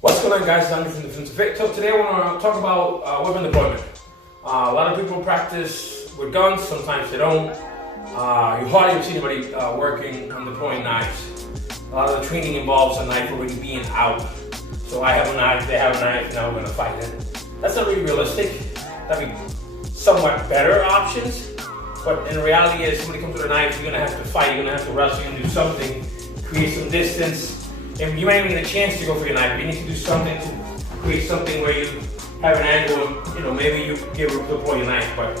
What's going on, guys? It's Andy from Defensive Fit. So today I want to talk about weapon deployment. A lot of people practice with guns, sometimes they don't. You hardly ever see anybody working on deploying knives. A lot of the training involves a knife already being out. So I have a knife, they have a knife, now we're going to fight it. That's not really realistic. That'd be somewhat better options. But in reality, if somebody comes with a knife, you're going to have to fight, you're going to have to wrestle, you're going to do something, create some distance. And you might even get a chance to go for your knife. You need to do something to create something where you have an angle, maybe you give deploy your knife. But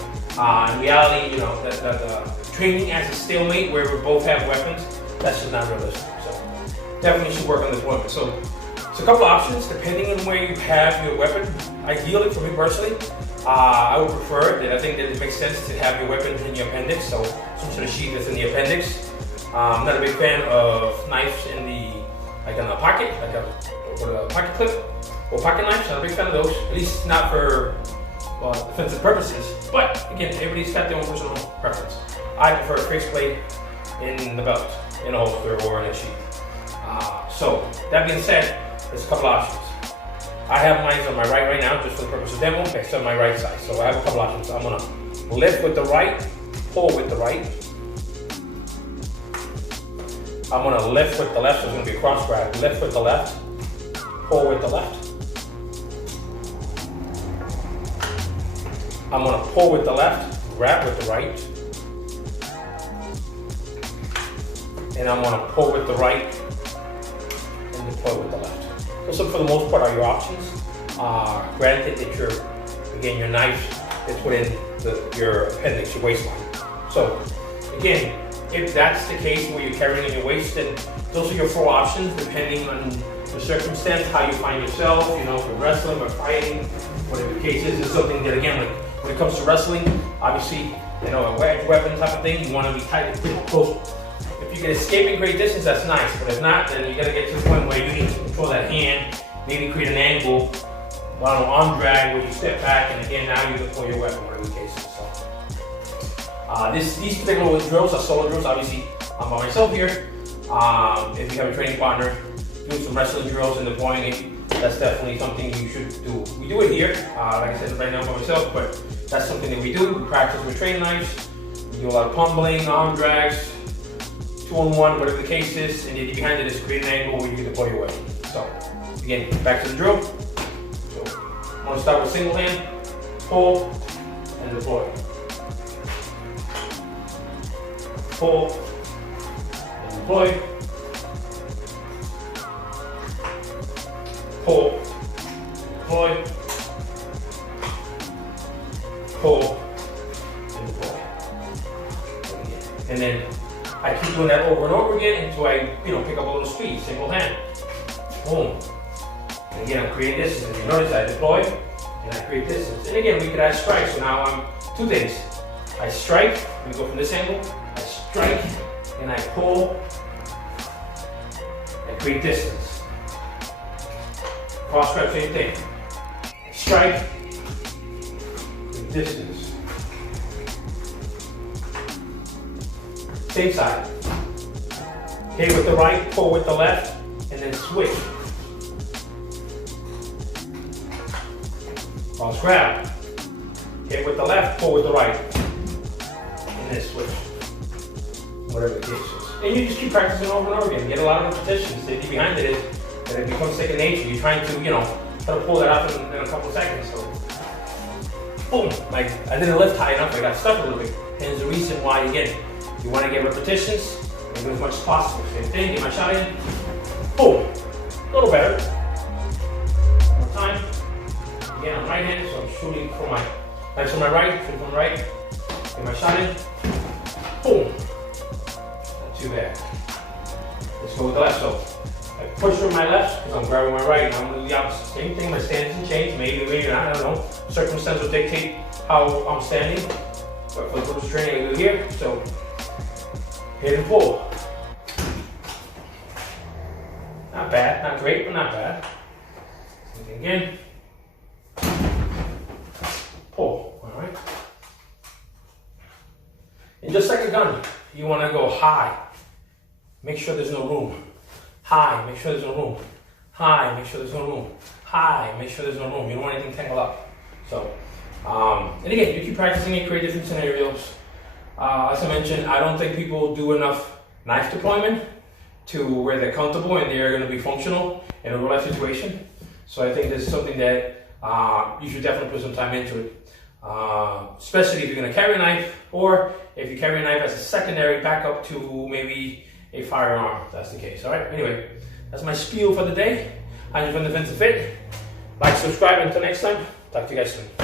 in reality, the training as a stalemate where we both have weapons, that's just not realistic. So definitely should work on deployment. So it's a couple options depending on where you have your weapon. Ideally, for me personally, I would prefer that I think that it makes sense to have your weapon in your appendix, so some sort of sheath that's in the appendix. I'm not a big fan of knives in a pocket, a pocket clip or pocket knives. Not a big fan of those, at least not for defensive purposes. But again, everybody's got their own personal preference. I prefer a fixed blade in the belt, in a holster, or in a sheath. So that being said, there's a couple options. I have mine on my right now, just for the purpose of demo. It's on my right side, so I have a couple options. I'm gonna lift with the right, pull with the right. I'm gonna lift with the left, so it's gonna be a cross grab. Lift with the left, pull with the left. I'm gonna pull with the left, grab with the right. And I'm gonna pull with the right and deploy with the left. Those, for the most part, are your options. Granted that your knife is within your appendix, your waistline. So again, if that's the case where you're carrying in your waist, then those are your 4 options depending on the circumstance, how you find yourself, if you're wrestling or fighting, whatever the case is. It's something that, again, like when it comes to wrestling, obviously, a wedge weapon type of thing, you want to be tight and pretty close. If you can escape in great distance, that's nice, but if not, then you got to get to the point where you need to control that hand, maybe create an angle, while an arm drag where you step back, and again, now you deploy your weapon, whatever the case is. So, these particular drills are solo drills. Obviously, I'm by myself here. If you have a training partner doing some wrestling drills and deploying it, that's definitely something you should do. We do it here, like I said, right now by myself, but that's something that we do. We practice with training knives. We do a lot of pummeling, arm drags, 2-on-1, whatever the case is, and the idea behind it is create an angle where you can deploy your weapon. So, again, back to the drill. So, I'm going to start with single hand, pull, and deploy. Pull, and deploy. Pull, deploy. Pull, and deploy. And then I keep doing that over and over again until I, pick up a little speed, single hand. Boom. And again, I'm creating distance. And you notice I deploy and I create distance. And again, we could add strikes. So now I'm 2 things. I strike, we go from this angle. I strike and I pull and create distance. Cross grab, same thing. I strike, create distance. Same side. Hit with the right, pull with the left, and then switch. Cross grab. Hit with the left, pull with the right, and then switch. Whatever the case is. And you just keep practicing over and over again. Get a lot of repetitions. The idea behind it is that it becomes second nature. You're trying to, try to pull that off in a couple seconds. So, boom. Like, I didn't lift high enough, I got stuck a little bit. And there's a reason why, again, you want to get repetitions and do as much as possible. Same thing, get my shot in. Boom. A little better. One more time. Again, I'm right-handed, so I'm shooting from my knives on my right, shooting from the right. Get my shot in. Boom. Not too bad. Let's go with the left. So I push from my left because I'm grabbing my right, and I'm going to do the opposite. Same thing, my stance can change. Maybe not, I don't know. Circumstance will dictate how I'm standing. But for the purpose of training, I do here. So hit and pull. Not bad, not great, but not bad. Again. Pull, all right? And just like a gun, you want to go high. Make sure there's no room. High, make sure there's no room. High, make sure there's no room. High, make sure there's no room. You don't want anything tangled up. So, and again, you keep practicing it, create different scenarios. As I mentioned, I don't think people do enough knife deployment to where they're comfortable and they're going to be functional in a real life situation. So I think this is something that you should definitely put some time into it. Especially if you're going to carry a knife, or if you carry a knife as a secondary backup to maybe a firearm, if that's the case. All right, anyway, that's my spiel for the day. I'm your friend, The Vince Fit. Like, subscribe, until next time, talk to you guys soon.